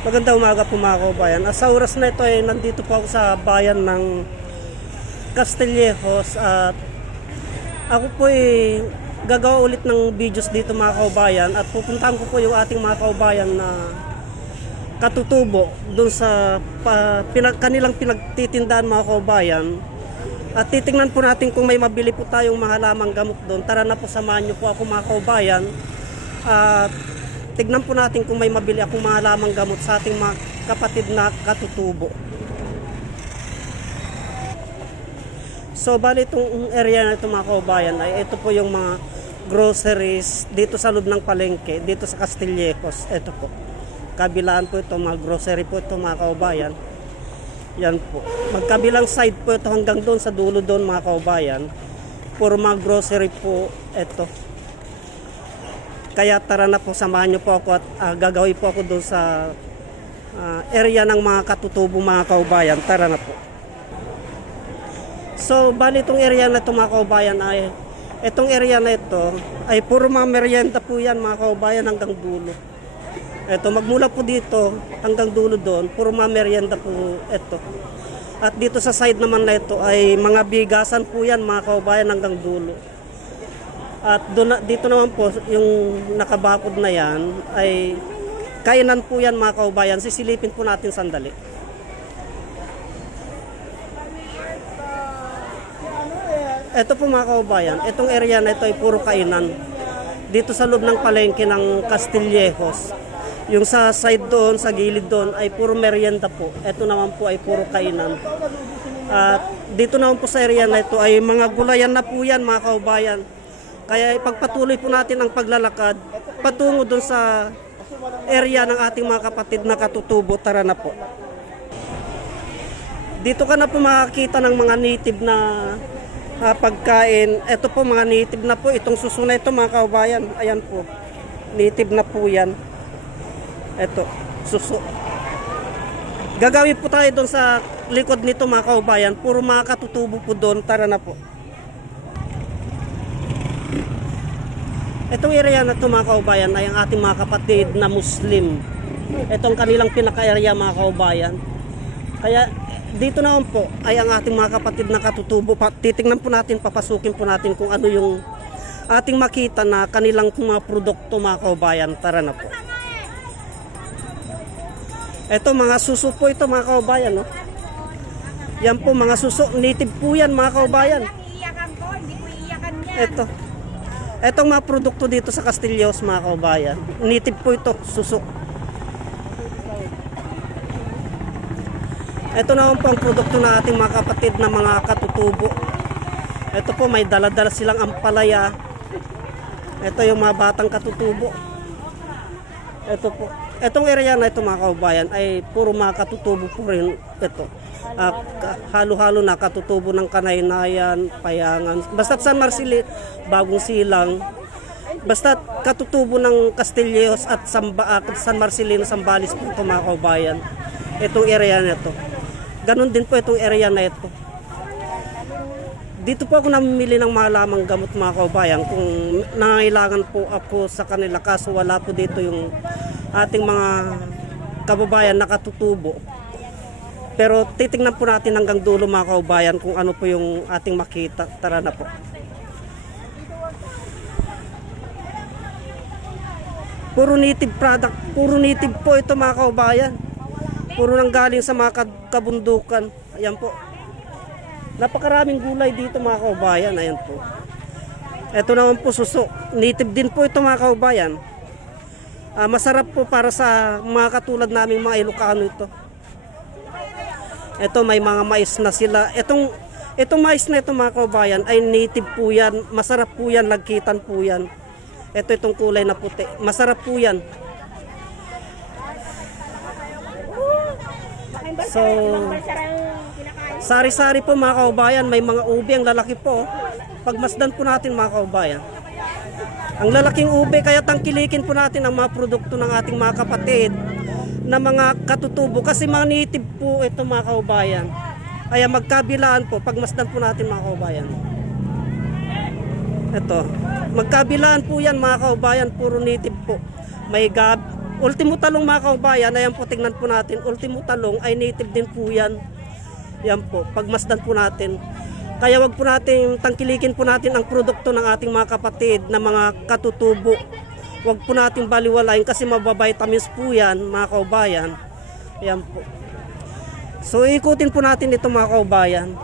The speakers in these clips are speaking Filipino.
Maganda umaga po mga kabayan. Ah, Sa oras na ito ay nandito po ako sa bayan ng Castillejos at ako po ay gagawa ulit ng videos dito mga kaubayan at pupuntahan ko po yung ating mga kaubayan na katutubo doon sa pa, pinag, kanilang pinagtitindahan mga kaubayan at titingnan po natin kung may mabili po tayong mahalamang gamot doon. Tara na po samahan niyo po ako mga kaubayan at tignan po natin kung may mabili akong mahalamang gamot sa ating mga kapatid na katutubo. So bali itong area na ito mga kaubayan ay ito po yung mga groceries dito sa loob ng palengke, dito sa Castillejos. Ito po. Kabilaan po ito, mga grocery po ito mga kaubayan. Yan po. Magkabilang side po ito hanggang doon sa dulo doon mga kaubayan. Puro mga grocery po ito. Kaya tara na po, samahan niyo po ako at ah, gagawin po ako doon sa ah, area ng mga katutubo mga kaubayan. Tara na po. So, bali itong area na ito mga kaubayan ay itong area na ito ay puro mga merienda po yan mga kaubayan hanggang dulo. Ito, magmula po dito hanggang dulo doon, puro mga merienda po ito. At dito sa side naman na ito ay mga bigasan po yan mga kaubayan hanggang dulo. At doon, dito naman po yung nakabakod na yan ay kainan po yan mga kaubayan. Sisilipin po natin sandali. Ito po mga kaubayan, itong area na ito ay puro kainan. Dito sa loob ng palengke ng Castillejos. Yung sa side doon, sa gilid doon ay puro merienda po. Ito naman po ay puro kainan. At dito naman po sa area na ito ay mga gulayan na po yan mga kaubayan. Kaya ipagpatuloy po natin ang paglalakad patungo doon sa area ng ating mga kapatid na katutubo. Tara na po. Dito ka na po makakita ng mga native na ah, pagkain. Ito po mga native na po. Itong suso na ito mga kaubayan. Ayan po. Native na po yan. Ito. Suso. Gagawin po tayo doon sa likod nito mga kaubayan. Puro mga katutubo po doon. Tara na po. Itong area na ito mga kaubayan ay ang ating mga kapatid na Muslim. Itong kanilang pinaka-area mga kaubayan. Kaya dito naman po ay ang ating mga kapatid na katutubo. Titingnan po natin, papasukin po natin kung ano yung ating makita na kanilang mga produkto mga kaubayan. Tara na po. Ito mga suso po ito mga kaubayan. No? Yan po mga suso. Native po yan mga kaubayan. Ito. Etong mga produkto dito sa Castillos mga kaubayan. Native po ito, suso. Ito naman po ang produkto ng ating mga kapatid na mga katutubo. Ito po may daladala silang ampalaya. Ito yung mga batang katutubo. Ito po. Etong area na ito mga kaubayan ay puro mga katutubo po rin ito. Ka- halo-halo na katutubo ng kanaynayan, payangan. Basta San Marcili, bagong silang. Basta katutubo ng Castillejos at Samba, ah, San Marcelino, Sambales po ito mga kaubayan. Itong area na ito. Ganon din po itong area na ito. Dito po ako namimili ng mga lamang gamot mga kaubayan kung nangailangan po ako sa kanila kaso wala po dito yung ating mga kababayan na katutubo. Pero titingnan po natin hanggang dulo mga kaubayan kung ano po yung ating makita. Tara na po. Puro native product, puro native po ito mga kaubayan. Puro nang galing sa mga kabundukan. Ayan po. Napakaraming gulay dito mga kaubayan. Ayan po. Ito naman po suso. Native din po ito mga kaubayan. Ah, masarap po para sa mga katulad naming mga Ilocano ito. Ito may mga mais na sila. Itong itong mais na ito mga kaubayan ay native po yan. Masarap po yan. Lagkitan po yan. Ito itong kulay na puti. Masarap po yan. So, Sari-sari po mga kaubayan, may mga ube ang lalaki po. Pagmasdan po natin mga kaubayan. Ang lalaking ube, kaya tangkilikin po natin ang mga produkto ng ating mga kapatid na mga katutubo. Kasi mga native po ito mga kaubayan. Kaya magkabilaan po, pagmasdan po natin mga kaubayan. Ito, magkabilaan po yan mga kaubayan, puro native po. May gab, Ultimo talong mga kaubayan, ayan po tingnan po natin. Ultimo talong ay native din po yan. Yan po, pagmasdan po natin. Kaya wag po natin tangkilikin po natin ang produkto ng ating mga kapatid na mga katutubo. Wag po natin baliwalain kasi mababitamins po yan mga kaubayan. Yan po. So ikutin po natin ito mga kaubayan.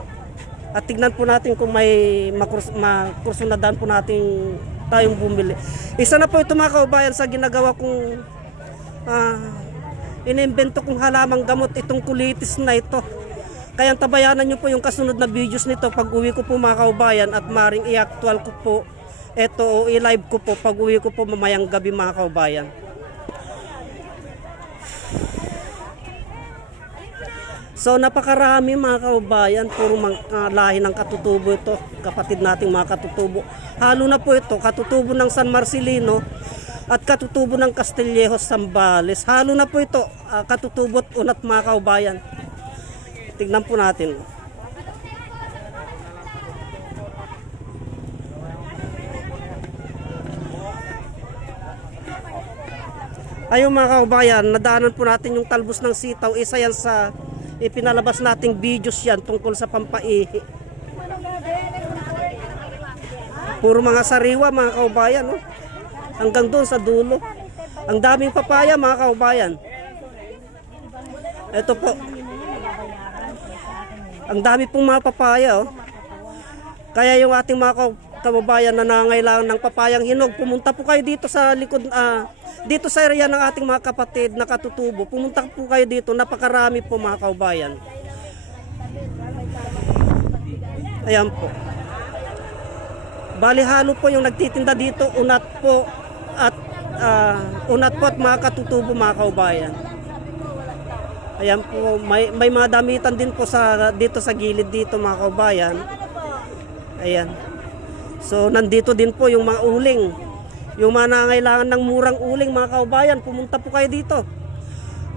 At tignan po natin kung may makurs makursunadaan po natin tayong bumili. Isa na po ito mga kaubayan sa ginagawa kong ah, inimbento kong halamang gamot itong kulitis na ito. Kaya tabayanan nyo po yung kasunod na videos nito pag uwi ko po mga kaubayan at maring i-actual ko po ito o i-live ko po pag uwi ko po mamayang gabi mga kaubayan. So napakarami mga kaubayan, puro mga lahi ng katutubo ito, kapatid nating mga katutubo. Halo na po ito, katutubo ng San Marcelino at katutubo ng Castillejos Zambales. Halo na po ito, ah, katutubo at unat mga kaubayan. Tignan po natin. Ayun mga kaubayan, nadaanan po natin yung talbos ng sitaw. Isa yan sa ipinalabas nating videos yan tungkol sa pampaihi. Puro mga sariwa mga kaubayan. No? Hanggang doon sa dulo. Ang daming papaya mga kaubayan. Ito po. Ang dami pong mga papaya. Oh. Kaya yung ating mga kababayan na nangailangan ng papayang hinog, pumunta po kayo dito sa likod, ah, dito sa area ng ating mga kapatid na katutubo. Pumunta po kayo dito, napakarami po mga kaubayan. Ayan po. Bali halo po yung nagtitinda dito, unat po at ah, unat po at mga katutubo mga kaubayan. Ayan po, may, may mga damitan din po sa dito sa gilid dito mga kaubayan. Ayan. So nandito din po yung mga uling. Yung mga nangailangan ng murang uling mga kaubayan, pumunta po kayo dito.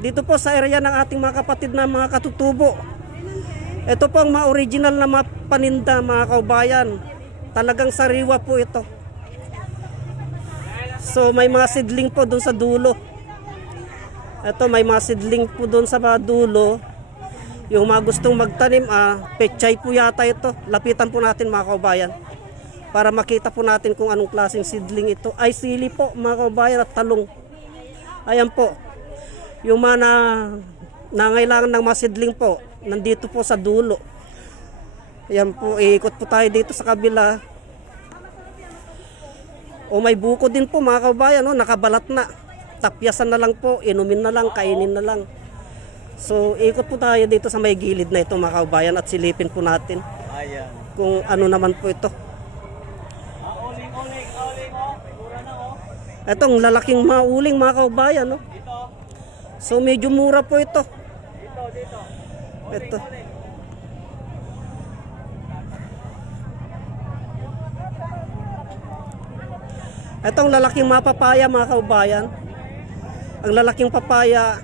Dito po sa area ng ating mga kapatid na mga katutubo. Ito po ang mga original na mga paninda mga kaubayan. Talagang sariwa po ito. So may mga sidling po doon sa dulo. Ito may mga sidling po doon sa dulo. Yung mga gustong magtanim, ah, pechay po yata ito. Lapitan po natin mga kaubayan. Para makita po natin kung anong klaseng sidling ito. Ay sili po mga kaubayan at talong. Ayan po. Yung mga na, nangailangan ng mga sidling po, nandito po sa dulo. Ayan po, iikot po tayo dito sa kabila. O may buko din po mga kaubayan, no? nakabalat na. Tapyasan na lang po, inumin na lang, kainin na lang. So, ikot po tayo dito sa may gilid na ito mga kaubayan at silipin po natin Ayan. kung ano naman po ito. Ah, oh. Oh. Itong lalaking mauling mga kaubayan. No? Dito, So, medyo mura po ito. Ito. Itong lalaking mga papaya mga kaubayan. Ang lalaking papaya,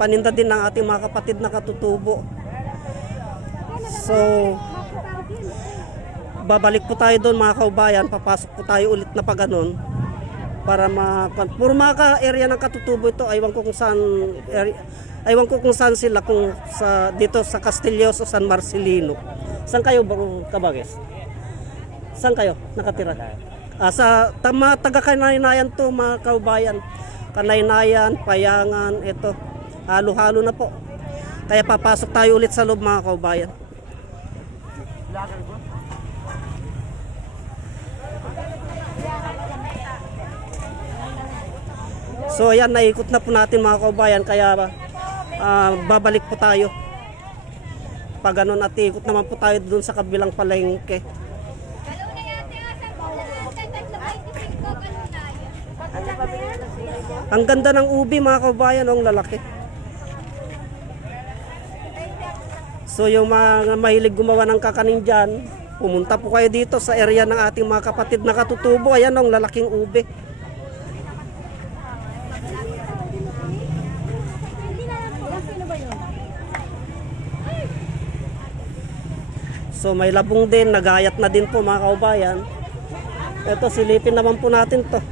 paninda din ng ating mga kapatid na katutubo. So, babalik po tayo doon mga kaubayan. Papasok po tayo ulit na ganun. Para ma... Puro mga ka-area ng katutubo ito. Aywan ko kung saan... area- Aywan ko kung saan sila kung sa dito sa Castillos o San Marcelino. Saan kayo bang kabagis? Saan kayo nakatira? Ah, sa tama taga Kanaynayan to mga kaubayan. Kanaynayan, Payangan, ito. Halo-halo na po. Kaya papasok tayo ulit sa loob mga kaubayan. So ayan, naikot na po natin mga kaubayan kaya ah, babalik po tayo. Pag ganun at ikot naman po tayo dun sa kabilang palengke. Ang ganda ng ubi mga kaubayan, ang lalaki. So yung mga mahilig gumawa ng kakanin dyan, pumunta po kayo dito sa area ng ating mga kapatid na katutubo. Ayan ang lalaking ube. So may labong din, nagayat na din po mga kaubayan. Ito silipin naman po natin to.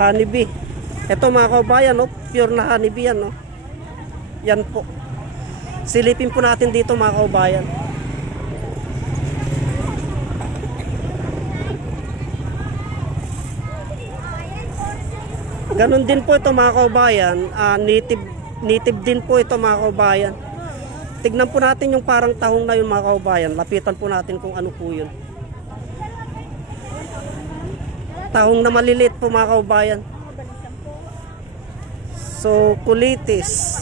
Honeybee. Ito mga kabayan, no? pure na honeybee yan. No? Yan po. Silipin po natin dito mga kabayan. Ganon din po ito mga kabayan. Ah, native, native din po ito mga kabayan. Tignan po natin yung parang tahong na yun mga kabayan. Lapitan po natin kung ano po yun. Tahong na maliliit po mga kabayan. So, kulitis.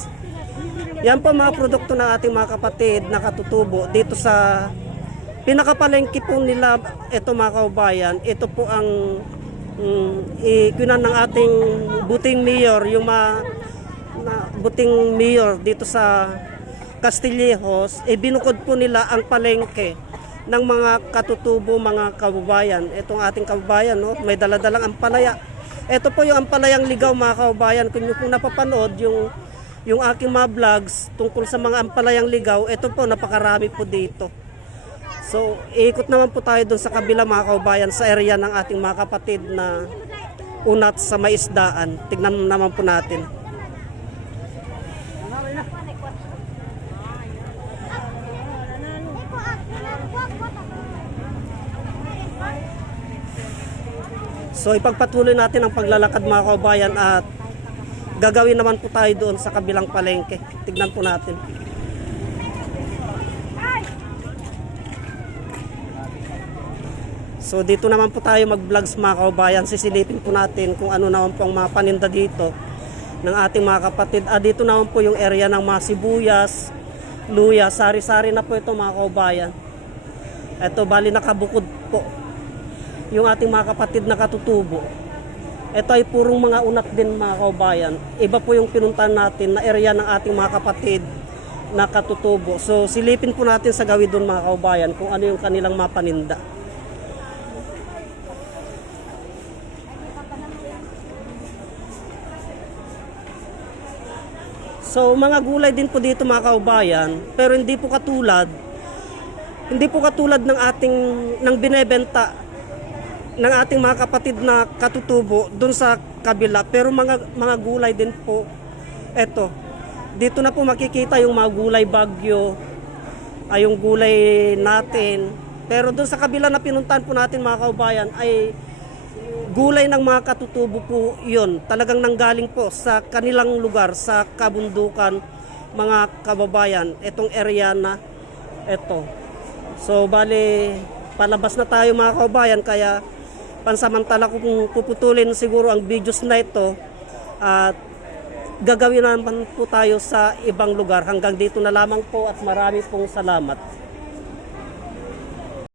Yan po mga produkto ng ating mga kapatid na katutubo dito sa pinakapalengke po nila ito mga kaubayan. Ito po ang mm, ikunan ng ating buting mayor, yung ma, na, buting mayor dito sa Castillejos, e binukod po nila ang palengke ng mga katutubo mga kababayan. Itong ating kababayan, no, may daladalang ampalaya. Ito po yung ampalayang ligaw mga kababayan. Kung yung kung napapanood yung yung aking mga vlogs tungkol sa mga ampalayang ligaw, ito po napakarami po dito. So, ikot naman po tayo doon sa kabila mga kababayan sa area ng ating mga kapatid na unat sa maisdaan. Tignan naman po natin. So ipagpatuloy natin ang paglalakad mga kababayan at gagawin naman po tayo doon sa kabilang palengke. Tignan po natin. So dito naman po tayo mag-vlogs mga kababayan. Sisilipin po natin kung ano naman po ang mga paninda dito ng ating mga kapatid. Ah, dito naman po yung area ng mga sibuyas, luya, sari-sari na po ito mga kababayan. Ito bali nakabukod po yung ating mga kapatid na katutubo. Ito ay purong mga unat din mga kaubayan. Iba po yung pinuntahan natin na area ng ating mga kapatid na katutubo. So silipin po natin sa gawin doon mga kaubayan kung ano yung kanilang mapaninda. So mga gulay din po dito mga kaubayan, pero hindi po katulad hindi po katulad ng ating ng binebenta ng ating mga kapatid na katutubo doon sa kabila. Pero mga mga gulay din po. Eto dito na po makikita yung mga gulay bagyo ay yung gulay natin. Pero doon sa kabila na pinuntahan po natin mga kaubayan ay gulay ng mga katutubo po yun. Talagang nanggaling po sa kanilang lugar sa kabundukan mga kababayan. Etong area na eto. So bali palabas na tayo mga kaubayan kaya pansamantala kung puputulin siguro ang videos na ito at gagawin naman po tayo sa ibang lugar. Hanggang dito na lamang po at marami pong salamat